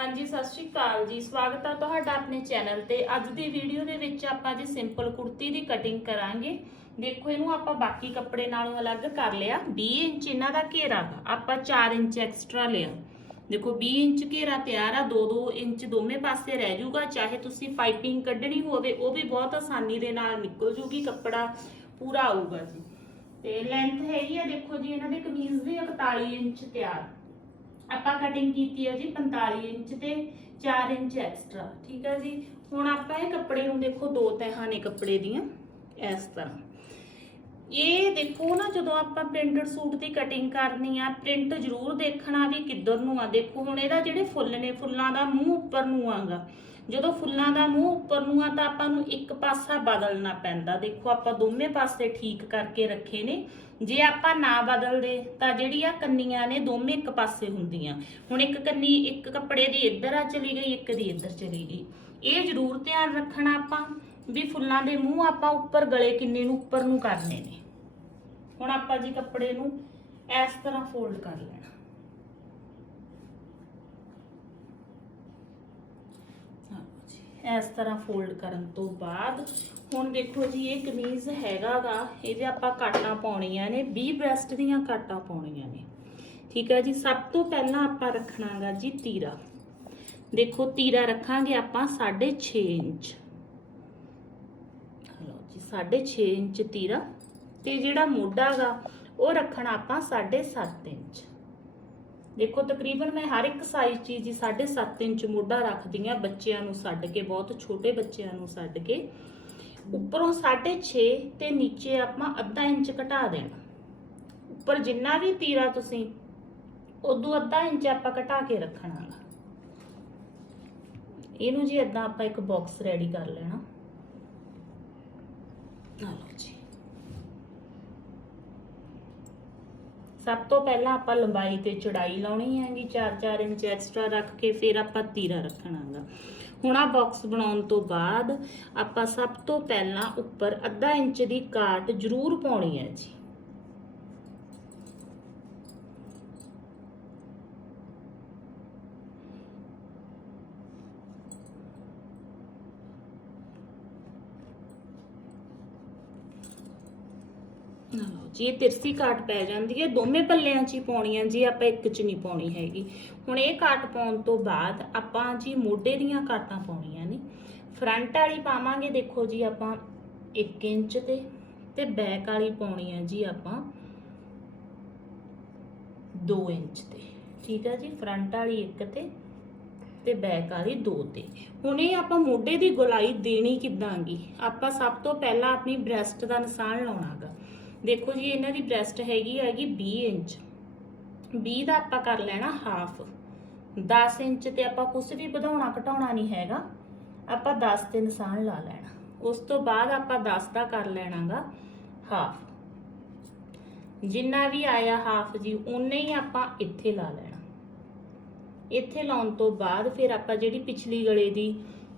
ਹਾਂਜੀ, ਸਤਿ ਸ਼੍ਰੀ ਅਕਾਲ ਜੀ। ਸਵਾਗਤ ਹੈ ਤੁਹਾਡਾ ਆਪਣੇ ਚੈਨਲ ਤੇ। ਅੱਜ ਦੀ ਵੀਡੀਓ ਦੇ ਵਿੱਚ ਆਪਾਂ ਜੀ ਸਿੰਪਲ ਕੁੜਤੀ ਦੀ ਕਟਿੰਗ ਕਰਾਂਗੇ। ਦੇਖੋ, ਇਹਨੂੰ ਆਪਾਂ ਬਾਕੀ ਕੱਪੜੇ ਨਾਲੋਂ ਅਲੱਗ ਕਰ ਲਿਆ। 20 ਇੰਚ ਇਹਨਾਂ ਦਾ ਘੇਰਾ ਗਾ ਆਪਾਂ 4 ਇੰਚ ਐਕਸਟਰਾ ਲਿਆ। ਦੇਖੋ 20 ਇੰਚ ਘੇਰਾ ਤਿਆਰ ਆ। 2-2 ਇੰਚ ਦੋਵੇਂ ਪਾਸੇ ਰਹਿ ਜਾਊਗਾ ਚਾਹੇ ਤੁਸੀਂ ਪਾਈਪਿੰਗ ਕੱਢਣੀ ਹੋਵੇ, ਉਹ ਵੀ ਬਹੁਤ ਆਸਾਨੀ ਦੇ ਨਾਲ ਨਿਕਲ ਜੂਗੀ। ਕੱਪੜਾ ਪੂਰਾ ਆਊਗਾ ਜੀ। ਤੇ ਲੈਂਥ ਹੈਗੀ ਆ, ਦੇਖੋ ਜੀ, ਇਹਨਾਂ ਦੇ ਕਮੀਜ਼ ਦੀ 41 ਇੰਚ ਤਿਆਰ। ਆਪਾਂ ਕਟਿੰਗ ਕੀਤੀ ਹੈ ਜੀ 45 ਇੰਚ ਤੇ 4 ਇੰਚ ਐਕਸਟਰਾ ਠੀਕ ਹੈ ਜੀ? ਹੁਣ ਆਪਾਂ ਇਹ ਕੱਪੜੇ ਨੂੰ ਦੇਖੋ, ਦੋ ਤਹਾਂ ਨੇ ਕੱਪੜੇ ਦੀਆਂ, ਇਸ ਤਰ੍ਹਾਂ। ਇਹ ਦੇਖੋ ਨਾ, ਜਦੋਂ ਆਪਾਂ ਪ੍ਰਿੰਟਡ ਸੂਟ ਦੀ ਕਟਿੰਗ ਕਰਨੀ ਆ ਪ੍ਰਿੰਟ ਜ਼ਰੂਰ ਦੇਖਣਾ ਵੀ ਕਿੱਧਰ ਨੂੰ ਆ। ਦੇਖੋ, ਹੁਣ ਇਹਦਾ ਜਿਹੜੇ ਫੁੱਲ ਨੇ, ਫੁੱਲਾਂ ਦਾ ਮੂੰਹ ਉੱਪਰ ਨੂੰ ਆਗਾ। ਜਦੋਂ ਫੁੱਲਾਂ ਦਾ ਮੂੰਹ ਉੱਪਰ ਨੂੰ ਆ, ਤਾਂ ਆਪਾਂ ਨੂੰ ਇੱਕ ਪਾਸਾ ਬਦਲਣਾ ਪੈਂਦਾ। ਦੇਖੋ, ਆਪਾਂ ਦੋਵੇਂ ਪਾਸੇ ਠੀਕ ਕਰਕੇ ਰੱਖੇ ਨੇ। ਜੇ ਆਪਾਂ ਨਾ ਬਦਲਦੇ ਤਾਂ ਜਿਹੜੀ ਆ ਕੰਨੀਆਂ ਨੇ ਦੋਵੇਂ ਇੱਕ ਪਾਸੇ ਹੁੰਦੀਆਂ। ਹੁਣ ਇੱਕ ਕੰਨੀ ਇੱਕ ਕੱਪੜੇ ਦੀ ਇੱਧਰ ਆ ਚਲੀ ਗਈ, ਇੱਕ ਦੀ ਇੱਧਰ ਚਲੀ ਗਈ। ਇਹ ਜ਼ਰੂਰ ਧਿਆਨ ਰੱਖਣਾ ਆਪਾਂ ਵੀ ਫੁੱਲਾਂ ਦੇ ਮੂੰਹ ਆਪਾਂ ਉੱਪਰ ਗਲੇ ਕਿੰਨੇ ਨੂੰ ਉੱਪਰ ਨੂੰ ਕਰਨੇ ਨੇ। ਹੁਣ ਆਪਾਂ ਜੀ ਕੱਪੜੇ ਨੂੰ ਇਸ ਤਰ੍ਹਾਂ ਫੋਲਡ ਕਰ ਲੈਣਾ ਹਾਂ ਜੀ, ਇਸ ਤਰ੍ਹਾਂ ਫੋਲਡ ਕਰਨ ਤੋਂ ਬਾਅਦ, ਹੁਣ ਦੇਖੋ ਜੀ, ਇਹ ਕਮੀਜ਼ ਹੈਗਾਗਾ ਇਹਦੇ ਆਪਾਂ ਕਾਟਾਂ ਪਾਉਣੀਆਂ ਨੇ 20 ਬ੍ਰੈਸਟ ਦੀਆਂ ਕਾਟਾਂ ਪਾਉਣੀਆਂ ਨੇ। ਠੀਕ ਹੈ ਜੀ, ਸਭ ਤੋਂ ਪਹਿਲਾਂ ਆਪਾਂ ਰੱਖਣਾਗਾ ਜੀ ਤੀਰਾ। ਦੇਖੋ, ਤੀਰਾ ਰੱਖਾਂਗੇ ਆਪਾਂ 6.5 ਇੰਚ। ਲਓ ਜੀ 6.5 ਇੰਚ ਤੀਰਾ। ਤੇ ਜਿਹੜਾ ਮੋਢਾ ਗਾ, ਉਹ ਰੱਖਣਾ ਆਪਾਂ 7.5 ਇੰਚ। ਦੇਖੋ, ਤਕਰੀਬਨ ਮੈਂ ਹਰ ਇੱਕ ਸਾਈਜ਼ ਚੀਜ਼ ਹੀ 7.5 ਇੰਚ ਮੋਢਾ ਰੱਖਦੀ ਆ ਬੱਚਿਆਂ ਨੂੰ ਛੱਡ ਕੇ, ਬਹੁਤ ਛੋਟੇ ਬੱਚਿਆਂ ਨੂੰ ਛੱਡ ਕੇ। ਉੱਪਰੋਂ 6.5 ਤੇ ਨੀਚੇ ਆਪਾਂ ਅੱਧਾ ਇੰਚ ਘਟਾ ਦੇਣਾ। ਉੱਪਰ ਜਿੰਨਾ ਵੀ ਤੀਰਾ ਤੁਸੀਂ, ਉਦੋਂ ਅੱਧਾ ਇੰਚ ਆਪਾਂ ਘਟਾ ਕੇ ਰੱਖਣਾ ਇਹਨੂੰ ਜੀ ਇਦਾਂ ਆਪਾਂ ਇੱਕ ਬਾਕਸ ਰੈਡੀ ਕਰ ਲੈਣਾ। ਆ ਲਓ ਜੀ। ਸਭ ਤੋਂ ਪਹਿਲਾਂ ਆਪਾਂ ਲੰਬਾਈ ਤੇ ਚੌੜਾਈ ਲਾਉਣੀ ਹੈਗੀ 4-4 ਇੰਚ ਐਕਸਟਰਾ ਰੱਖ ਕੇ, ਫਿਰ ਆਪਾਂ ਤੀਰਾ ਰੱਖਣਾਗਾ। ਹੁਣ ਆ ਬਾਕਸ ਬਣਾਉਣ ਤੋਂ ਬਾਅਦ ਆਪਾਂ ਸਭ ਤੋਂ ਪਹਿਲਾਂ ਉੱਪਰ ਅੱਧਾ ਇੰਚ ਦੀ ਕਾਟ ਜ਼ਰੂਰ ਪਾਉਣੀ ਹੈ ਜੀ ਲਓ ਜੀ, ਇਹ ਤਿਰਸੀ ਕਾਟ ਪੈ ਜਾਂਦੀ ਹੈ। ਦੋਵੇਂ ਪੱਲਿਆਂ 'ਚ ਹੀ ਪਾਉਣੀ ਪਾਉਣੀਆਂ ਜੀ, ਆਪਾਂ ਇੱਕ 'ਚ ਨਹੀਂ ਪਾਉਣੀ ਹੈਗੀ। ਹੁਣ ਇਹ ਕਾਟ ਪਾਉਣ ਤੋਂ ਬਾਅਦ ਆਪਾਂ ਜੀ ਮੋਢੇ ਦੀਆਂ ਕਾਟਾਂ ਪਾਉਣੀਆਂ ਨੇ। ਫਰੰਟ ਵਾਲੀ ਪਾਵਾਂਗੇ, ਦੇਖੋ ਜੀ ਆਪਾਂ 1 ਇੰਚ ਤੇ ਤੇ ਬੈਕ ਵਾਲੀ ਪਾਉਣੀ ਹੈ ਜੀ ਆਪਾਂ 2 ਇੰਚ ਤੇ। ਠੀਕ ਹੈ ਜੀ, ਫਰੰਟ ਵਾਲੀ ਇੱਕ ਤੇ ਤੇ ਬੈਕ ਵਾਲੀ 2 ਤੇ। ਹੁਣ ਇਹ ਆਪਾਂ ਮੋਢੇ ਦੀ ਗੁਲਾਈ ਦੇਣੀ ਕਿੱਦਾਂਗੀ ਆਪਾਂ ਸਭ ਤੋਂ ਪਹਿਲਾਂ ਆਪਣੀ ਬ੍ਰੈਸਟ ਦਾ ਨਿਸ਼ਾਨ ਲਾਉਣਾਗਾ। ਦੇਖੋ ਜੀ, ਇਹਨਾਂ ਦੀ ਬ੍ਰੈਸਟ ਹੈਗੀ ਹੈਗੀ 20 ਇੰਚ। 20 ਦਾ ਆਪਾਂ ਕਰ ਲੈਣਾ ਹਾਫ 10 ਇੰਚ ਤੇ ਆਪਾਂ ਕੁਝ ਵੀ ਵਧਾਉਣਾ ਘਟਾਉਣਾ ਨਹੀਂ ਹੈਗਾ, ਆਪਾਂ 10 ਤੇ ਨਿਸ਼ਾਨ ਲਾ ਲੈਣਾ। ਉਸ ਤੋਂ ਬਾਅਦ ਆਪਾਂ 10 ਦਾ ਕਰ ਲੈਣਾਗਾ ਹਾਫ ਜਿੰਨਾ ਵੀ ਆਇਆ ਹਾਫ ਜੀ ਉਨੇ ਹੀ ਆਪਾਂ ਇੱਥੇ ਲਾ ਲੈਣਾ। ਇੱਥੇ ਲਾਉਣ ਤੋਂ ਬਾਅਦ ਫਿਰ ਆਪਾਂ ਜਿਹੜੀ ਪਿਛਲੀ ਗਲੇ ਦੀ,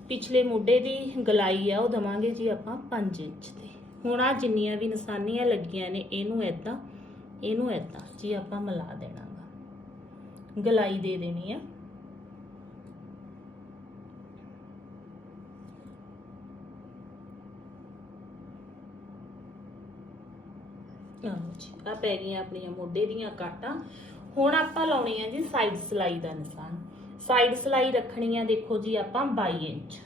ਪਿਛਲੇ ਮੋਢੇ ਦੀ ਗਲਾਈ ਆ, ਉਹ ਦਵਾਂਗੇ ਜੀ ਆਪਾਂ 5 ਇੰਚ ਤੇ। ਹੁਣ ਆ ਜਿੰਨੀਆਂ ਵੀ ਨਿਸ਼ਾਨੀਆਂ ਲੱਗੀਆਂ ਨੇ, ਇਹਨੂੰ ਐਦਾਂ ਇਹਨੂੰ ਐਦਾਂ ਜੀ ਆਪਾਂ ਮਿਲਾ ਦੇਣਾ ਗਲਾਈ ਦੇ ਦੇਣੀ ਆ। ਆ ਪੈ ਗਈਆਂ ਆਪਣੀਆਂ ਮੋਢੇ ਦੀਆਂ ਕਾਟਾਂ। ਹੁਣ ਆਪਾਂ ਲਾਉਣੀ ਆ ਜੀ ਸਾਈਡ ਸਲਾਈ ਦਾ ਨਿਸ਼ਾਨ। ਸਾਈਡ ਸਲਾਈ ਰੱਖਣੀ ਆ, ਦੇਖੋ ਜੀ ਆਪਾਂ 22 ਇੰਚ।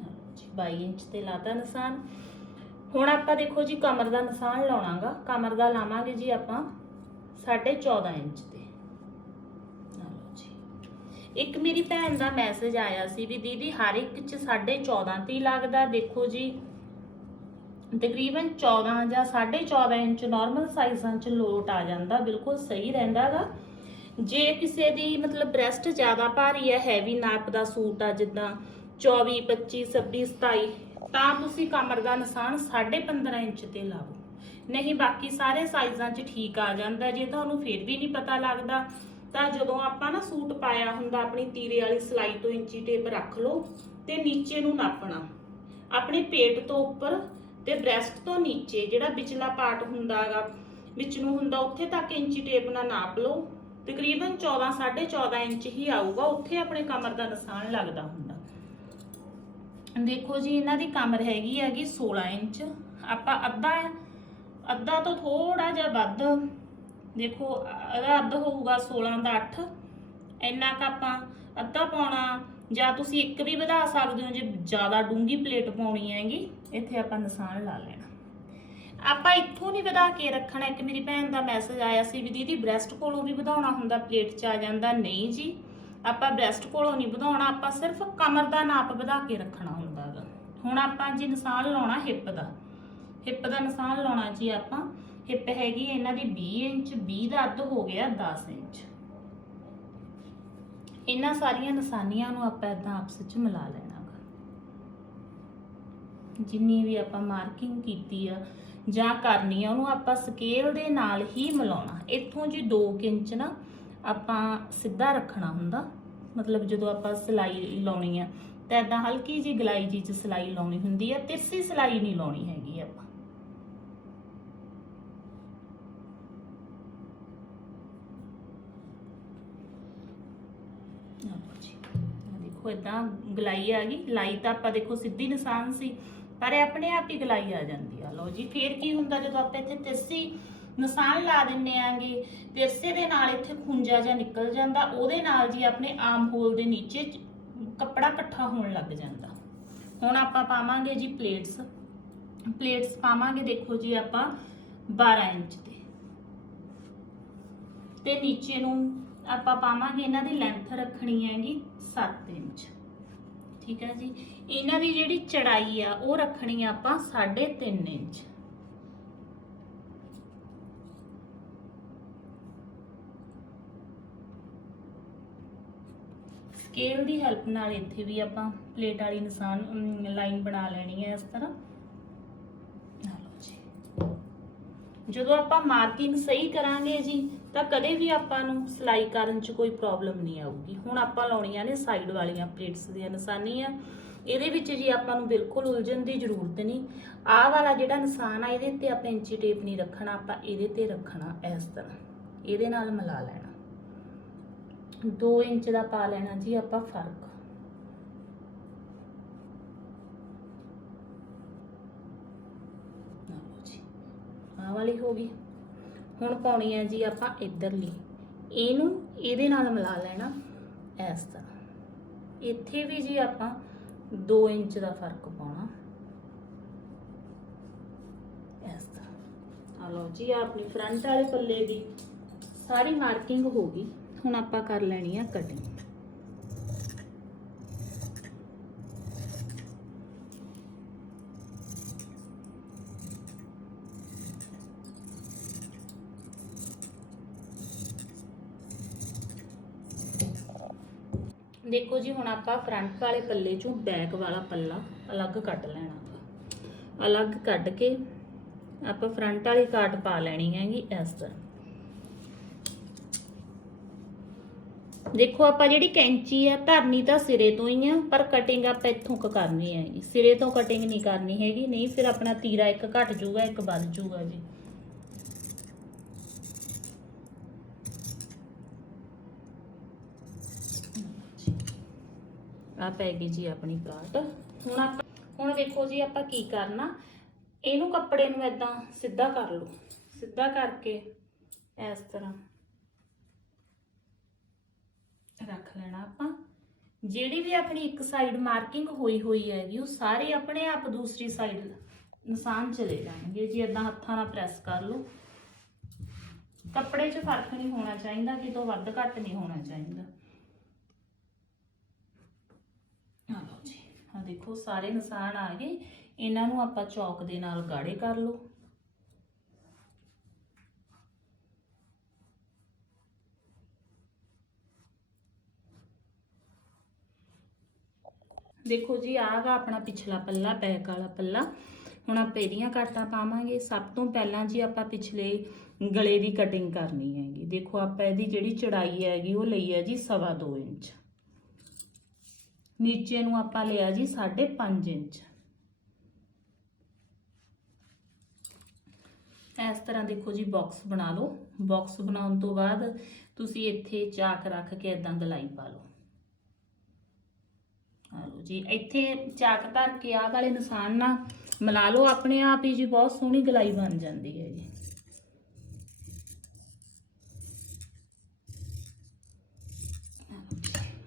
ਆਹੋ 22 ਇੰਚ ਤੇ ਲਾਤਾ ਨਿਸ਼ਾਨ। ਹੁਣ ਆਪਾਂ ਦੇਖੋ ਜੀ ਕਮਰ ਦਾ ਨਿਸ਼ਾਨ ਲਾਉਣਾਗਾ। ਕਮਰ ਦਾ ਲਾਵਾਂਗੇ ਜੀ ਆਪਾਂ 14.5 ਇੰਚ ਤੇ। ਇੱਕ ਮੇਰੀ ਭੈਣ ਦਾ ਮੈਸੇਜ ਆਇਆ ਸੀ ਵੀ ਦੀਦੀ ਹਰ ਇੱਕ ਚ 14.5 ਤੇ ਹੀ ਲੱਗਦਾ। ਦੇਖੋ ਜੀ, ਤਕਰੀਬਨ 14 ਜਾਂ 14.5 ਇੰਚ ਨਾਰਮਲ ਸਾਈਜ਼ਾਂ 'ਚ ਲੋਟ ਆ ਜਾਂਦਾ। ਬਿਲਕੁਲ ਸਹੀ ਰਹਿੰਦਾਗਾ। ਜੇ ਕਿਸੇ ਦੀ ਮਤਲਬ ਬ੍ਰੈਸਟ ਜ਼ਿਆਦਾ ਭਾਰੀ ਹੈ ਹੈਵੀ ਨਾਪ ਦਾ ਸੂਟ ਆ, ਜਿੱਦਾਂ 24 25 26 27 ਤਾਂ ਤੁਸੀਂ ਕਮਰ ਦਾ ਨਿਸ਼ਾਨ 15.5 ਇੰਚ ਤੇ ਲਾਓ। ਨਹੀਂ, ਬਾਕੀ ਸਾਰੇ ਸਾਈਜ਼ਾਂ 'ਚ ਠੀਕ ਆ ਜਾਂਦਾ। ਜੇ ਤੁਹਾਨੂੰ ਫਿਰ ਵੀ ਨਹੀਂ ਪਤਾ ਲੱਗਦਾ, ਤਾਂ ਜਦੋਂ ਆਪਾਂ ਨਾ ਸੂਟ ਪਾਇਆ ਹੁੰਦਾ, ਆਪਣੀ ਤੀਰੇ ਵਾਲੀ ਸਲਾਈ ਤੋਂ ਇੰਚੀ ਟੇਪ ਰੱਖ ਲਓ ਤੇ ਨੀਚੇ ਨੂੰ ਨਾਪਣਾ। ਆਪਣੇ ਪੇਟ ਤੋਂ ਉੱਪਰ ਤੇ ਬ੍ਰੈਸਟ ਤੋਂ ਨੀਚੇ, ਜਿਹੜਾ ਵਿਚਲਾ ਪਾਰਟ ਹੁੰਦਾਗਾ ਵਿੱਚ ਨੂੰ ਹੁੰਦਾ, ਉੱਥੇ ਤੱਕ ਇੰਚੀ ਟੇਪ ਨਾਲ ਨਾਪ ਲਓ। ਤਕਰੀਬਨ 14 14.5 ਇੰਚ ਹੀ ਆਊਗਾ, ਉੱਥੇ ਆਪਣੇ ਕਮਰ ਦਾ ਨਿਸ਼ਾਨ ਲੱਗਦਾ ਹੁੰਦਾ। ਦੇਖੋ ਜੀ, ਇਹਨਾਂ ਦੀ ਕਮਰ ਹੈਗੀ ਹੈਗੀ 16 ਇੰਚ। ਆਪਾਂ ਅੱਧਾ ਅੱਧਾ ਤੋਂ ਥੋੜਾ ਜਿਹਾ ਵੱਧ, ਦੇਖੋ ਇਹਦਾ ਅੱਧ ਹੋਊਗਾ 16 ਦਾ 8 ਇੰਨਾ ਕ ਆਪਾਂ ਅੱਧਾ ਪਾਉਣਾ, ਜਾਂ ਤੁਸੀਂ ਇੱਕ ਵੀ ਵਧਾ ਸਕਦੇ ਹੋ, ਜੇ ਜ਼ਿਆਦਾ ਡੂੰਗੀ ਪਲੇਟ ਪਾਉਣੀ ਹੈਗੀ, ਇੱਥੇ ਆਪਾਂ ਨਿਸ਼ਾਨ ਲਾ ਲੈਣਾ। ਆਪਾਂ ਇੱਥੋਂ ਨਹੀਂ ਵਧਾ ਕੇ ਰੱਖਣਾ। ਇੱਕ ਮੇਰੀ ਭੈਣ ਦਾ ਮੈਸੇਜ ਆਇਆ ਸੀ ਵੀ ਦੀਦੀ ਬ੍ਰੈਸਟ ਕੋਲੋਂ ਵੀ ਵਧਾਉਣਾ ਹੁੰਦਾ, ਪਲੇਟ 'ਚ ਆ ਜਾਂਦਾ। ਨਹੀਂ ਜੀ, ਆਪਾਂ ਬ੍ਰੈਸਟ ਕੋਲੋਂ ਨਹੀਂ ਵਧਾਉਣਾ, ਆਪਾਂ ਸਿਰਫ ਕਮਰ ਦਾ ਨਾਪ ਵਧਾ ਕੇ ਰੱਖਣਾ ਹੁੰਦਾ। ਹੁਣ ਆਪਾਂ ਜੀ ਨਿਸ਼ਾਨ ਲਾਉਣਾ ਹਿੱਪ ਦਾ ਹਿੱਪ ਦਾ ਨਿਸ਼ਾਨ ਲਾਉਣਾ ਜੀ ਆਪਾਂ, ਹਿੱਪ ਹੈਗੀ ਇਹਨਾਂ ਦੀ 20 ਇੰਚ 20 ਦਾ ਅੱਧ ਹੋ ਗਿਆ 10 ਇੰਚ। ਇਹਨਾਂ ਸਾਰੀਆਂ ਨਿਸ਼ਾਨੀਆਂ ਨੂੰ ਆਪਾਂ ਇਦਾਂ ਆਪਸ ਵਿੱਚ ਮਿਲਾ ਲੈਣਾ ਜਿੰਨੀ ਵੀ ਆਪਾਂ ਮਾਰਕਿੰਗ ਕੀਤੀ ਆ ਜਾਂ ਕਰਨੀ ਆ, ਉਹਨੂੰ ਆਪਾਂ ਸਕੇਲ ਦੇ ਨਾਲ ਹੀ ਮਿਲਾਉਣਾ। ਇੱਥੋਂ ਜੀ 2 ਇੰਚ ਨਾ ਆਪਾਂ ਸਿੱਧਾ ਰੱਖਣਾ ਹੁੰਦਾ, ਮਤਲਬ ਜਦੋਂ ਆਪਾਂ ਸਿਲਾਈ ਲਾਉਣੀ ਆ ਤਾਂ ਇਦਾਂ ਹਲਕੀ ਜੀ ਗਲਾਈ ਜੀ ਚ ਸਿਲਾਈ ਲਾਉਣੀ ਹੁੰਦੀ ਹੈ ਤਿਰਸੀ ਸਿਲਾਈ ਨਹੀਂ ਲਾਉਣੀ ਹੈਗੀ ਆਪਾਂ। ਦੇਖੋ ਇਦਾਂ ਗਲਾਈ ਆ ਗਈ, ਲਾਈ ਤਾਂ ਆਪਾਂ ਦੇਖੋ ਸਿੱਧੀ ਨਿਸ਼ਾਨ ਸੀ, ਪਰ ਇਹ ਆਪਣੇ ਆਪ ਹੀ ਗਲਾਈ ਆ ਜਾਂਦੀ ਆ। ਲਓ ਜੀ, ਫੇਰ ਕੀ ਹੁੰਦਾ ਜਦੋਂ ਆਪਾਂ ਇੱਥੇ ਤਿਰਸੀ ਨਿਸ਼ਾਨ ਲਾ ਦਿੰਨੇ ਆਂਗੇ, ਤਿਰਸੇ ਦੇ ਨਾਲ ਇੱਥੇ ਖੁੰਝਾ ਜਿਹਾ ਨਿਕਲ ਜਾਂਦਾ, ਉਹਦੇ ਨਾਲ ਜੀ ਆਪਣੇ ਆਮ ਹੋਲ ਦੇ ਨੀਚੇ ਚ ਕੱਪੜਾ ਇਕੱਠਾ ਹੋਣ ਲੱਗ ਜਾਂਦਾ। ਹੁਣ ਆਪਾਂ ਪਾਵਾਂਗੇ ਜੀ ਪਲੇਟਸ ਪਲੇਟਸ ਪਾਵਾਂਗੇ, ਦੇਖੋ ਜੀ ਆਪਾਂ 12 ਇੰਚ 'ਤੇ ਤੇ ਨੀਚੇ ਨੂੰ ਆਪਾਂ ਪਾਵਾਂਗੇ ਇਹਨਾਂ ਦੀ ਲੈਂਥ ਰੱਖਣੀ ਹੈਗੀ 7 ਇੰਚ। ਠੀਕ ਹੈ ਜੀ? ਇਹਨਾਂ ਦੀ ਜਿਹੜੀ ਚੜਾਈ ਆ, ਉਹ ਰੱਖਣੀ ਆ ਆਪਾਂ 3.5 ਇੰਚ। ਸਕੇਲ ਦੀ ਹੈਲਪ ਨਾਲ ਇੱਥੇ ਵੀ ਆਪਾਂ ਪਲੇਟ ਵਾਲੀ ਨਿਸ਼ਾਨ ਲਾਈਨ ਬਣਾ ਲੈਣੀ ਹੈ ਇਸ ਤਰ੍ਹਾਂ। ਜੀ। ਜਦੋਂ ਆਪਾਂ ਮਾਰਕਿੰਗ ਸਹੀ ਕਰਾਂਗੇ ਜੀ, ਤਾਂ ਕਦੇ ਵੀ ਆਪਾਂ ਨੂੰ ਸਿਲਾਈ ਕਰਨ 'ਚ ਕੋਈ ਪ੍ਰੋਬਲਮ ਨਹੀਂ ਆਊਗੀ। ਹੁਣ ਆਪਾਂ ਲਾਉਣੀਆਂ ਨੇ ਸਾਈਡ ਵਾਲੀਆਂ ਪਲੇਟਸ ਦੀਆਂ ਨਿਸ਼ਾਨੀਆਂ। ਇਹਦੇ ਵਿੱਚ ਜੀ ਆਪਾਂ ਨੂੰ ਬਿਲਕੁਲ ਉਲਝਣ ਦੀ ਜ਼ਰੂਰਤ ਨਹੀਂ। ਆਹ ਵਾਲਾ ਜਿਹੜਾ ਨਿਸ਼ਾਨ ਆ, ਇਹਦੇ ਤੇ ਆਪਾਂ ਇੰਚੀ ਟੇਪ ਨਹੀਂ ਰੱਖਣਾ, ਆਪਾਂ ਇਹਦੇ ਤੇ ਰੱਖਣਾ ਇਸ ਤਰ੍ਹਾਂ। ਇਹਦੇ ਨਾਲ ਮਿਲਾ ਲੈਣਾ। 2 ਇੰਚ ਦਾ ਪਾ ਲੈਣਾ ਜੀ ਆਪਾਂ ਫ਼ਰਕ। ਲਓ ਵਾਲੀ ਹੋ ਗਈ। ਹੁਣ ਪਾਉਣੀ ਹੈ ਜੀ ਆਪਾਂ ਇੱਧਰਲੀ। ਇਹਨੂੰ ਇਹਦੇ ਨਾਲ ਮਿਲਾ ਲੈਣਾ ਇਸ ਤਰ੍ਹਾਂ। ਇੱਥੇ ਵੀ ਜੀ ਆਪਾਂ 2 ਇੰਚ ਦਾ ਫ਼ਰਕ ਪਾਉਣਾ। ਇਸ ਤਰ੍ਹਾਂ। ਆ ਲਓ ਜੀ ਆਪਣੀ ਫਰੰਟ ਵਾਲੇ ਪੱਲੇ ਦੀ ਸਾਰੀ ਮਾਰਕਿੰਗ ਹੋ ਗਈ। ਹੁਣ ਆਪਾਂ ਕਰ ਲੈਣੀ ਆ ਕਟਿੰਗ ਦੇਖੋ ਜੀ, ਹੁਣ ਆਪਾਂ ਫਰੰਟ ਵਾਲੇ ਪੱਲੇ ਚੋਂ ਬੈਕ ਵਾਲਾ ਪੱਲਾ ਅਲੱਗ ਕੱਢ ਲੈਣਾ ਅਲੱਗ ਕੱਢ ਕੇ ਆਪਾਂ ਫਰੰਟ ਵਾਲੀ ਕਾਟ ਪਾ ਲੈਣੀ ਹੈਗੀ ਇਸ ਤਰ੍ਹਾਂ। ਦੇਖੋ ਆਪਾਂ ਜਿਹੜੀ ਕੈਂਚੀ ਆ, ਧਰਨੀ ਤਾਂ ਸਿਰੇ ਤੋਂ ਹੀ ਆ, ਪਰ ਕਟਿੰਗ ਆਪਾਂ ਇੱਥੋਂ ਕ ਕਰਨੀ ਹੈਗੀ ਸਿਰੇ ਤੋਂ ਕਟਿੰਗ ਨਹੀਂ ਕਰਨੀ ਹੈਗੀ, ਨਹੀਂ ਫਿਰ ਆਪਣਾ ਤੀਰਾ ਇੱਕ ਘਟ ਜਾਊਗਾ, ਇੱਕ ਵੱਧ ਜਾਊਗਾ ਜੀ। ਆ ਪੈ ਗਈ ਜੀ ਆਪਣੀ ਪਲਾਟ ਹੁਣ ਆਪਾਂ ਹੁਣ ਵੇਖੋ ਜੀ ਆਪਾਂ ਕੀ ਕਰਨਾ, ਇਹਨੂੰ ਕੱਪੜੇ ਨੂੰ ਏਦਾਂ ਸਿੱਧਾ ਕਰ ਲਓ। ਸਿੱਧਾ ਕਰਕੇ ਇਸ ਤਰ੍ਹਾਂ। ਰੱਖ ਲੈਣਾ ਆਪਾਂ। ਜਿਹੜੀ ਵੀ ਆਪਣੀ ਇੱਕ ਸਾਈਡ ਮਾਰਕਿੰਗ ਹੋਈ ਹੋਈ ਹੈਗੀ, ਉਹ ਸਾਰੇ ਆਪਣੇ ਆਪ ਦੂਸਰੀ ਸਾਈਡ ਨਿਸ਼ਾਨ ਚਲੇ ਜਾਣਗੇ। ਜੀ ਇਦਾਂ ਹੱਥਾਂ ਨਾਲ ਪ੍ਰੈਸ ਕਰ ਲਓ, ਕੱਪੜੇ 'ਚ ਫ਼ਰਕ ਨਹੀਂ ਹੋਣਾ ਚਾਹੀਦਾ, ਕਿਤੋਂ ਵੱਧ ਘੱਟ ਨਹੀਂ ਹੋਣਾ ਚਾਹੀਦਾ। ਆ ਲਓ ਜੀ ਆ ਦੇਖੋ, ਸਾਰੇ ਨਿਸ਼ਾਨ ਆ ਗਏ। ਇਹਨਾਂ ਨੂੰ ਆਪਾਂ ਚੌਕ ਦੇ ਨਾਲ ਗਾੜੇ ਕਰ ਲਓ। ਦੇਖੋ ਜੀ, ਆਹ ਗਾ ਆਪਣਾ ਪਿਛਲਾ ਪੱਲਾ ਬੈਕ ਵਾਲਾ ਪੱਲਾ। ਹੁਣ ਆਪਾਂ ਇਹਦੀਆਂ ਕਾਟਾਂ ਪਾਵਾਂਗੇ। ਸਭ ਤੋਂ ਪਹਿਲਾਂ ਜੀ ਆਪਾਂ ਪਿਛਲੇ ਗਲੇ ਦੀ ਕਟਿੰਗ ਕਰਨੀ ਹੈਗੀ। ਦੇਖੋ, ਆਪਾਂ ਇਹਦੀ ਜਿਹੜੀ ਚੜਾਈ ਹੈਗੀ, ਉਹ ਲਈ ਹੈ ਜੀ ਸਵਾ ਦੋ ਇੰਚ। ਨੀਚੇ ਨੂੰ ਆਪਾਂ ਲਿਆ ਜੀ 5.5 ਇੰਚ। ਇਸ ਤਰ੍ਹਾਂ ਦੇਖੋ ਜੀ ਬਾਕਸ ਬਣਾ ਲਓ। ਬਾਕਸ ਬਣਾਉਣ ਤੋਂ ਬਾਅਦ ਤੁਸੀਂ ਇੱਥੇ ਚਾਕ ਰੱਖ ਕੇ ਇਦਾਂ ਗਲਾਈ ਪਾ ਲਓ। ਲਓ ਜੀ, ਇੱਥੇ ਚਾਕ ਧਰ ਕੇ ਆਹ ਵਾਲੇ ਨਿਸ਼ਾਨ ਨਾਲ ਮਿਲਾ ਲਓ, ਆਪਣੇ ਆਪ ਹੀ ਜੀ ਬਹੁਤ ਸੋਹਣੀ ਗਲਾਈ ਬਣ ਜਾਂਦੀ ਹੈ ਜੀ।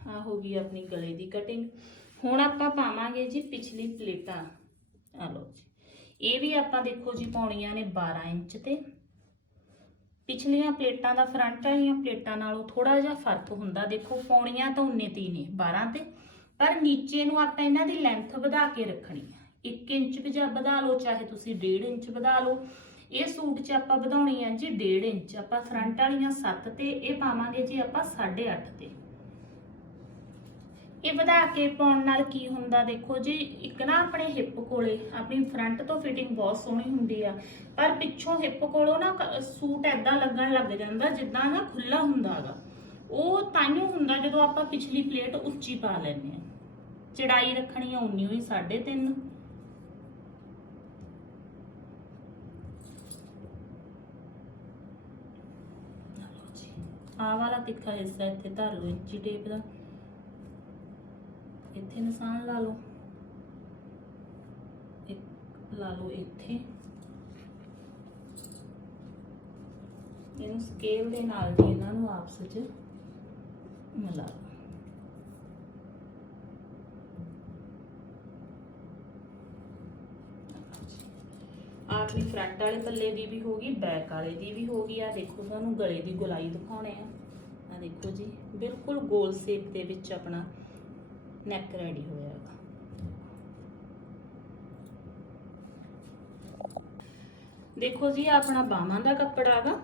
ਆ ਹੋ ਗਈ ਆਪਣੀ ਗਲੇ ਦੀ ਕਟਿੰਗ ਹੁਣ ਆਪਾਂ ਪਾਵਾਂਗੇ ਜੀ ਪਿਛਲੀ ਪਲੇਟਾਂ। ਆ ਲਓ ਜੀ, ਇਹ ਵੀ ਆਪਾਂ ਦੇਖੋ ਜੀ ਪਾਉਣੀਆਂ ਨੇ 12 ਇੰਚ ਤੇ। ਪਿਛਲੀਆਂ ਪਲੇਟਾਂ ਦਾ ਫਰੰਟ ਵਾਲੀਆਂ ਪਲੇਟਾਂ ਨਾਲੋਂ ਥੋੜਾ ਜਿਹਾ ਫ਼ਰਕ ਹੁੰਦਾ, ਦੇਖੋ ਪਾਉਣੀਆਂ ਤਾਂ ਉਨੇ ਤੀ ਨੇ 12 ਤੇ। ਪਰ ਨੀਚੇ ਨੂੰ ਆਪਾਂ ਇਹਨਾਂ ਦੀ ਲੈਂਥ ਵਧਾ ਕੇ ਰੱਖਣੀ ਹੈ। 1 ਇੰਚ ਵੀ ਜਾਂ ਵਧਾ ਲਓ, ਚਾਹੇ ਤੁਸੀਂ 1.5 ਇੰਚ ਵਧਾ ਲਓ। ਇਹ ਸੂਟ 'ਚ ਆਪਾਂ ਵਧਾਉਣੀ ਹੈ ਜੀ 1.5 ਇੰਚ। ਆਪਾਂ ਫਰੰਟ ਵਾਲੀਆਂ 7 ਤੇ ਇਹ ਪਾਵਾਂਗੇ ਜੀ ਆਪਾਂ 8.5 ਤੇ। ਇਹ ਵਧਾ ਕੇ ਪਾਉਣ ਨਾਲ ਕੀ ਹੁੰਦਾ ਦੇਖੋ ਜੀ, ਇੱਕ ਨਾ ਆਪਣੇ ਹਿੱਪ ਕੋਲੇ ਆਪਣੀ ਫਰੰਟ ਤੋਂ ਫਿਟਿੰਗ ਬਹੁਤ ਸੋਹਣੀ ਹੁੰਦੀ ਆ। ਪਰ ਪਿੱਛੋਂ ਹਿੱਪ ਕੋਲੋਂ ਨਾ ਸੂਟ ਐਦਾਂ ਲੱਗਣ ਲੱਗ ਜਾਂਦਾ ਜਿੱਦਾਂ ਨਾ ਖੁੱਲਾ ਹੁੰਦਾਗਾ ਉਹ ਤਾਂਯੂ ਹੁੰਦਾ ਜਦੋਂ ਆਪਾਂ ਪਿਛਲੀ ਪਲੇਟ ਉੱਚੀ ਪਾ ਲੈਂਦੇ ਆ। ਚੜਾਈ ਰੱਖਣੀ ਆ ਉਨੀ ਹੋਈ 3.5 ਆਹ ਵਾਲਾ ਤਿੱਖਾ ਹਿੱਸਾ ਇੱਥੇ ਧਰ ਲਓ, ਇੰਚੀ ਟੇਪ ਦਾ। ਇੱਥੇ ਨਿਸ਼ਾਨ ਲਾ ਲਓ। ਇੱਕ ਲਾ ਲਓ ਇੱਥੇ। ਇਹਨੂੰ ਸਕੇਲ ਦੇ ਨਾਲ ਜੀ ਇਹਨਾਂ ਨੂੰ ਆਪਸ ਵਿੱਚ ਮਿਲਾ ਲਓ ਆਹ ਆਪਣੀ ਫਰੰਟ ਵਾਲੇ ਪੱਲੇ ਦੀ ਵੀ ਹੋਗੀ ਬੈਕ ਵਾਲੇ ਦੀ ਵੀ ਹੋਗੀ ਆ ਦੇਖੋ ਤੁਹਾਨੂੰ ਗਲੇ ਦੀ ਗੁਲਾਈ ਦਿਖਾਉਣੇ ਆ। ਆ ਦੇਖੋ ਜੀ, ਬਿਲਕੁਲ ਗੋਲ ਸ਼ੇਪ ਦੇ ਵਿੱਚ ਆਪਣਾ ਨੈਕ ਰੈਡੀ ਹੋਇਆ ਹੈਗਾ। ਦੇਖੋ ਜੀ ਆਪਣਾ ਬਾਹਾਂ ਦਾ ਕੱਪੜਾ ਹੈਗਾ।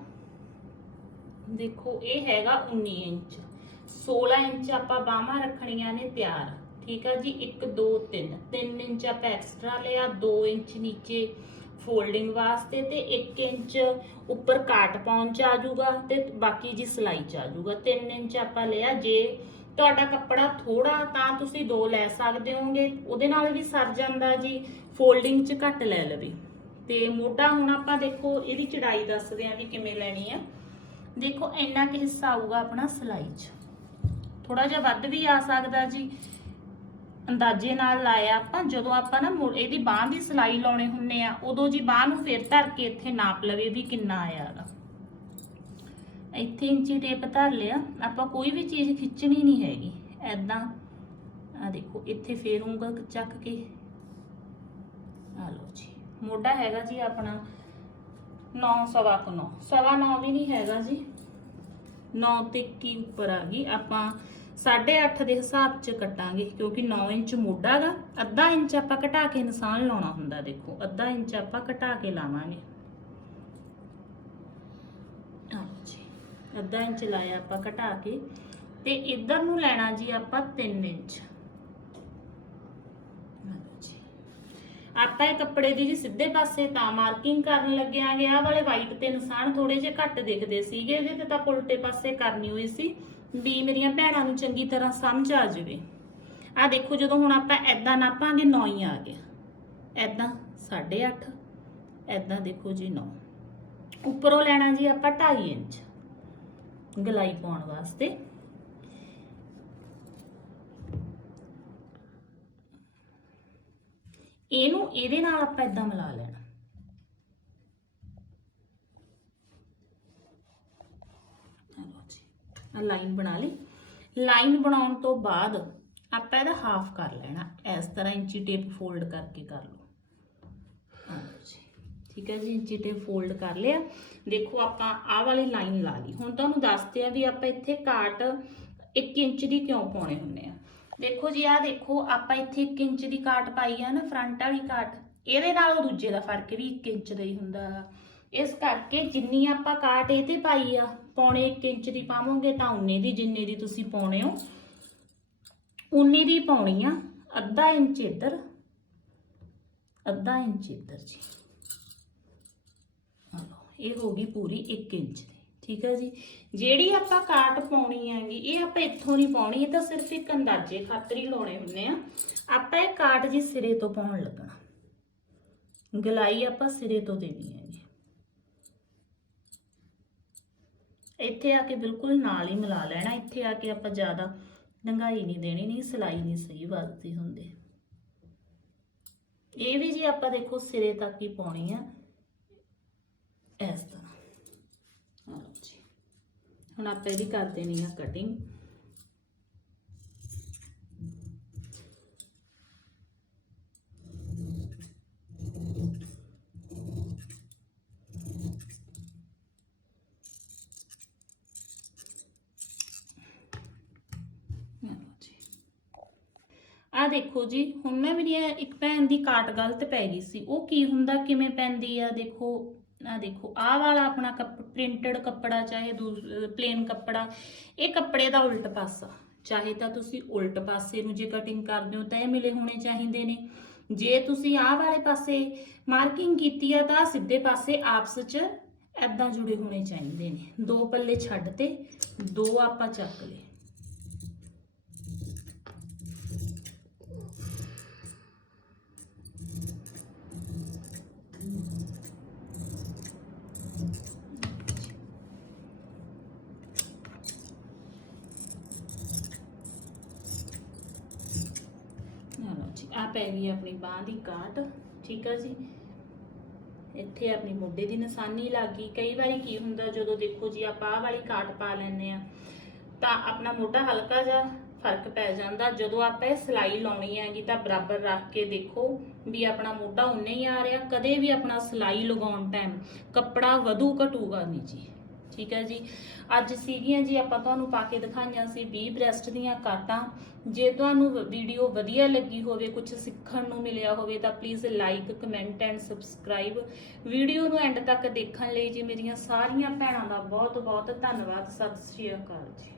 ਦੇਖੋ, ਇਹ ਹੈਗਾ 19 ਇੰਚ। 16 ਇੰਚ ਆਪਾਂ ਬਾਹਾਂ ਰੱਖਣੀਆਂ ਨੇ ਤਿਆਰ। ਠੀਕ ਆ ਜੀ 1 2 3 3 ਇੰਚ ਆਪਾਂ ਐਕਸਟਰਾ ਲਿਆ 2 ਇੰਚ ਨੀਚੇ। ਫੋਲਡਿੰਗ ਵਾਸਤੇ ਤੇ 1 ਇੰਚ ਉੱਪਰ ਕਾਟ ਪਾਉਣ ਚ ਆ ਜਾਊਗਾ ਤੇ ਬਾਕੀ ਜੀ ਸਲਾਈ ਚ ਆ ਜਾਊਗਾ। 3 ਇੰਚ ਆਪਾਂ ਲਿਆ। ਜੇ ਤੁਹਾਡਾ ਕੱਪੜਾ ਥੋੜਾ ਤਾਂ ਤੁਸੀਂ ਦੋ ਲੈ ਸਕਦੇ ਹੋਗੇ ਉਹਦੇ ਨਾਲ ਵੀ ਸਰ ਜਾਂਦਾ ਜੀ। ਫੋਲਡਿੰਗ ਚ ਘੱਟ ਲੈ ਲਵੇ। ਤੇ ਮੋਢਾ ਹੁਣ ਆਪਾਂ ਦੇਖੋ, ਇਹਦੀ ਚੜਾਈ ਦੱਸਦੇ ਆਂ ਵੀ ਕਿਵੇਂ ਲੈਣੀ ਆ। ਦੇਖੋ, ਇੰਨਾ ਕਿ ਹਿੱਸਾ ਆਊਗਾ ਆਪਣਾ ਸਲਾਈ 'ਚ। ਥੋੜਾ ਜਿਹਾ ਵੱਧ ਵੀ ਆ ਸਕਦਾ ਜੀ। ਅੰਦਾਜ਼ੇ ਨਾਲ ਲਾਇਆ ਆਪਾਂ, ਜਦੋਂ ਆਪਾਂ ਨਾ ਇਹਦੀ ਬਾਹ ਦੀ ਸਲਾਈ ਲਾਉਣੇ ਹੁੰਨੇ ਆ, ਉਦੋਂ ਜੀ ਬਾਹ ਨੂੰ ਫੇਰ ਧਰ ਕੇ ਇੱਥੇ ਨਾਪ ਲਵੇ ਵੀ ਕਿੰਨਾ ਆਇਆ ਹੈਗਾ ਇੱਥੇ ਇੰਚੀ ਟੇਪ ਧਰ ਲਿਆ, ਆਪਾਂ ਕੋਈ ਵੀ ਚੀਜ਼ ਖਿੱਚਣੀ ਨਹੀਂ ਹੈਗੀ ਐਦਾਂ ਆ ਦੇਖੋ, ਇੱਥੇ ਫੇਰ ਉਂਗਲ ਚੱਕ ਕੇ। ਆ ਲਓ ਜੀ, ਮੋਢਾ ਹੈਗਾ ਜੀ ਆਪਣਾ 9 ਸਵਾ ਕੁ 9 ਸਵਾ 9 ਵੀ ਨਹੀਂ ਹੈਗਾ ਜੀ। 9 ਤੇ ਕੀ ਉੱਪਰ ਆ ਗਈ, ਆਪਾਂ 8.5 ਦੇ ਹਿਸਾਬ ਚ ਕੱਟਾਂਗੇ ਕਿਉਂਕਿ 9 ਇੰਚ ਮੋਢਾ ਗਾ, ਅੱਧਾ ਇੰਚ ਆਪਾਂ ਘਟਾ ਕੇ ਨਿਸ਼ਾਨ ਲਾਉਣਾ ਹੁੰਦਾ, ਦੇਖੋ, ਅੱਧਾ ਇੰਚ ਆਪਾਂ ਘਟਾ ਕੇ ਲਾਵਾਂਗੇ। ਅੱਧਾ ਇੰਚ ਲਾਇਆ ਆਪਾਂ ਘਟਾ ਕੇ, ਤੇ ਇੱਧਰ ਨੂੰ ਲੈਣਾ ਜੀ ਆਪਾਂ 3 ਇੰਚ। ਆਪਾਂ ਇਹ ਕੱਪੜੇ ਦੀ ਜੀ ਸਿੱਧੇ ਪਾਸੇ ਤਾਂ ਮਾਰਕਿੰਗ ਕਰਨ ਲੱਗਿਆਂਗੇ ਆਹ ਵਾਲੇ ਵਾਈਟ ਤੇ ਨਿਸ਼ਾਨ ਥੋੜੇ ਜਿਹੇ ਘੱਟ ਦਿਖਦੇ ਸੀਗੇ, ਇਹਦੇ ਤੇ ਤਾਂ ਉਲਟੇ ਪਾਸੇ ਕਰਨੀ ਹੋਈ ਸੀ। ਵੀ ਮੇਰੀਆਂ ਭੈਣਾਂ ਨੂੰ ਚੰਗੀ ਤਰ੍ਹਾਂ ਸਮਝ ਆ ਜਾਵੇ। ਆ ਦੇਖੋ ਜਦੋਂ ਹੁਣ ਆਪਾਂ ਐਦਾਂ ਨਾਪਾਂਗੇ 9 ਹੀ ਆ ਗਿਆ ਐਦਾਂ 8.5 ਐਦਾਂ ਦੇਖੋ ਜੀ 9 ਉੱਪਰੋਂ ਲੈਣਾ ਜੀ ਆਪਾਂ 2.5 ਇੰਚ ਗਲਾਈ ਪਾਉਣ ਵਾਸਤੇ। ਇਹਨੂੰ ਇਹਦੇ ਨਾਲ ਆਪਾਂ ਇਦਾਂ ਮਿਲਾ ਲੈਣਾ ਆ ਲਾਈਨ ਬਣਾ ਲਈ। ਲਾਈਨ ਬਣਾਉਣ ਤੋਂ ਬਾਅਦ ਆਪਾਂ ਇਹਦਾ ਹਾਫ ਕਰ ਲੈਣਾ। ਇਸ ਤਰ੍ਹਾਂ ਇੰਚੀ ਟੇਪ ਫੋਲਡ ਕਰਕੇ ਕਰ ਲਓ। ਆਹ ਠੀਕ ਹੈ ਜੀ, ਇੰਚੀ ਟੇਪ ਫੋਲਡ ਕਰ ਲਿਆ। ਦੇਖੋ ਆਪਾਂ ਆਹ ਵਾਲੀ ਲਾਈਨ ਲਾ ਲਈ। ਹੁਣ ਤੁਹਾਨੂੰ ਦੱਸਦੇ ਆ ਵੀ ਆਪਾਂ ਇੱਥੇ ਕਾਟ 1 ਇੰਚ ਦੀ ਕਿਉਂ ਪਾਉਣੇ ਹੁੰਦੇ ਆ। ਦੇਖੋ ਜੀ, ਆਹ ਦੇਖੋ, ਆਪਾਂ ਇੱਥੇ 1 ਇੰਚ ਦੀ ਕਾਟ ਪਾਈ ਆ ਨਾ ਫਰੰਟ ਵਾਲੀ ਕਾਟ ਇਹਦੇ ਨਾਲੋਂ ਦੂਜੇ ਦਾ ਫ਼ਰਕ ਵੀ 1 ਇੰਚ ਦਾ ਹੀ ਹੁੰਦਾ। ਗਾ। ਇਸ ਕਰਕੇ ਜਿੰਨੀ ਆਪਾਂ ਕਾਟ ਇਹ ਤੇ ਪਾਈ ਆ ਪੌਣੇ 1 ਇੰਚ ਦੀ ਪਾਵੋਗੇ ਤਾਂ ਉਨੇ ਦੀ ਜਿੰਨੇ ਦੀ ਤੁਸੀਂ ਪਾਉਣੇ ਹੋ, ਉਨੀ ਦੀ ਪਾਉਣੀ ਆ ਅੱਧਾ ਇੰਚ ਇੱਧਰ, ਅੱਧਾ ਇੰਚ ਇੱਧਰ ਜੀ। ਇਹ ਹੋ ਗਈ ਪੂਰੀ 1 ਇੰਚ ਦੀ, ਠੀਕ ਹੈ ਜੀ। ਜਿਹੜੀ ਆਪਾਂ ਕਾਟ ਪਾਉਣੀ ਹੈਗੀ, ਇਹ ਆਪਾਂ ਇੱਥੋਂ ਨਹੀਂ ਪਾਉਣੀ ਇਹ ਤਾਂ ਸਿਰਫ ਇੱਕ ਅੰਦਾਜ਼ੇ ਖਾਤਰ ਹੀ ਲਾਉਣੇ ਹੁੰਨੇ ਆ। ਆਪਾਂ ਇਹ ਕਾਟ ਜੀ ਸਿਰੇ ਤੋਂ ਪਾਉਣ ਲੱਗਣਾ। ਗਲਾਈ ਆਪਾਂ ਸਿਰੇ ਤੋਂ ਦੇਣੀ ਹੈ ਜੀ ਇੱਥੇ ਆ ਕੇ ਬਿਲਕੁਲ ਨਾਲ ਹੀ ਮਿਲਾ ਲੈਣਾ। ਇੱਥੇ ਆ ਕੇ ਆਪਾਂ ਜ਼ਿਆਦਾ ਡੰਗਾਈ ਨਹੀਂ ਦੇਣੀ, ਨਹੀਂ ਸਿਲਾਈ ਨਹੀਂ ਸਹੀ ਵੱਜਦੀ ਹੁੰਦੀ। ਇਹ ਵੀ ਜੀ ਆਪਾਂ ਦੇਖੋ ਸਿਰੇ ਤੱਕ ਹੀ ਪਾਉਣੀ ਆ। ਇਸ ਤਰ੍ਹਾਂ। ਹੁਣ ਆਪਾਂ ਇਹਦੀ ਕਰ ਦੇਣੀ ਆ ਕਟਿੰਗ ਆ ਦੇਖੋ ਜੀ, ਹੁਣ ਮੈਂ ਮੇਰੀ ਇਹ ਇੱਕ ਭੈਣ ਦੀ ਕਾਟ ਗਲਤ ਪੈ ਗਈ ਸੀ। ਉਹ ਕੀ ਹੁੰਦਾ, ਕਿਵੇਂ ਪੈਂਦੀ ਆ? ਦੇਖੋ ਆ ਦੇਖੋ, ਆਹ ਵਾਲਾ ਆਪਣਾ ਪ੍ਰਿੰਟਡ ਕੱਪੜਾ, ਚਾਹੇ ਪਲੇਨ ਕੱਪੜਾ, ਇਹ ਕੱਪੜੇ ਦਾ ਉਲਟ ਪਾਸਾ। ਚਾਹੇ ਤਾਂ ਤੁਸੀਂ ਉਲਟ ਪਾਸੇ ਨੂੰ ਜੇ ਕਟਿੰਗ ਕਰਦੇ ਹੋ, ਤਾਂ ਇਹ ਮਿਲੇ ਹੋਣੇ ਚਾਹੀਦੇ ਨੇ। ਜੇ ਤੁਸੀਂ ਆਹ ਵਾਲੇ ਪਾਸੇ ਮਾਰਕਿੰਗ ਕੀਤੀ ਆ, ਤਾਂ ਸਿੱਧੇ ਪਾਸੇ ਆਪਸ 'ਚ ਐਦਾਂ ਜੁੜੇ ਹੋਣੇ ਚਾਹੀਦੇ ਨੇ। ਦੋ ਪੱਲੇ ਛੱਡ ਤੇ, ਦੋ ਆਪਾਂ ਚੱਕ ਲਏ ਲਓ ਜੀ ਆਪਣੀ ਬਾਹ ਦੀ ਕਾਟ, ਠੀਕ ਆ ਜੀ? ਇੱਥੇ ਆਪਣੀ ਮੋਢੇ ਦੀ ਨਿਸ਼ਾਨੀ ਲੱਗ। ਗਈ ਕਈ ਵਾਰੀ ਕੀ ਹੁੰਦਾ, ਜਦੋਂ ਦੇਖੋ ਜੀ, ਆਪਾਂ ਆਹ ਵਾਲੀ ਕਾਟ ਪਾ ਲੈਂਦੇ ਆ ਤਾਂ ਆਪਣਾ ਮੋਢਾ ਹਲਕਾ ਜਿਹਾ ਫ਼ਰਕ ਪੈ ਜਾਂਦਾ। ਜਦੋਂ ਆਪਾਂ ਇਹ ਸਿਲਾਈ ਲਾਉਣੀ ਹੈਗੀ, ਤਾਂ ਬਰਾਬਰ ਰੱਖ ਕੇ ਦੇਖੋ ਵੀ ਆਪਣਾ ਮੋਢਾ ਉਨੇ ਹੀ ਆ ਰਿਹਾ। ਕਦੇ ਵੀ ਆਪਣਾ ਸਿਲਾਈ ਲਗਾਉਣ ਟਾਈਮ ਕੱਪੜਾ ਵਧੂ ਘਟੂਗਾ ਨਹੀਂ ਜੀ। ਠੀਕ ਹੈ ਜੀ। ਅੱਜ ਸੀਗੀਆਂ ਜੀ, ਆਪਾਂ ਤੁਹਾਨੂੰ ਪਾ ਕੇ ਦਿਖਾਈਆਂ ਸੀ 20 ਬ੍ਰੈਸਟ ਦੀਆਂ ਕਾਟਾਂ ਜੇ ਤੁਹਾਨੂੰ ਵੀਡੀਓ ਵਧੀਆ ਲੱਗੀ ਹੋਵੇ ਕੁਝ ਸਿੱਖਣ ਨੂੰ ਮਿਲਿਆ ਹੋਵੇ, ਤਾਂ please like comment and subscribe video ਨੂੰ ਐਂਡ ਤੱਕ ਦੇਖਣ ਲਈ ਜੀ, ਮੇਰੀਆਂ ਸਾਰੀਆਂ ਭੈਣਾਂ ਦਾ ਬਹੁਤ ਬਹੁਤ ਧੰਨਵਾਦ। ਸਤਿ ਸ਼੍ਰੀ ਅਕਾਲ ਜੀ।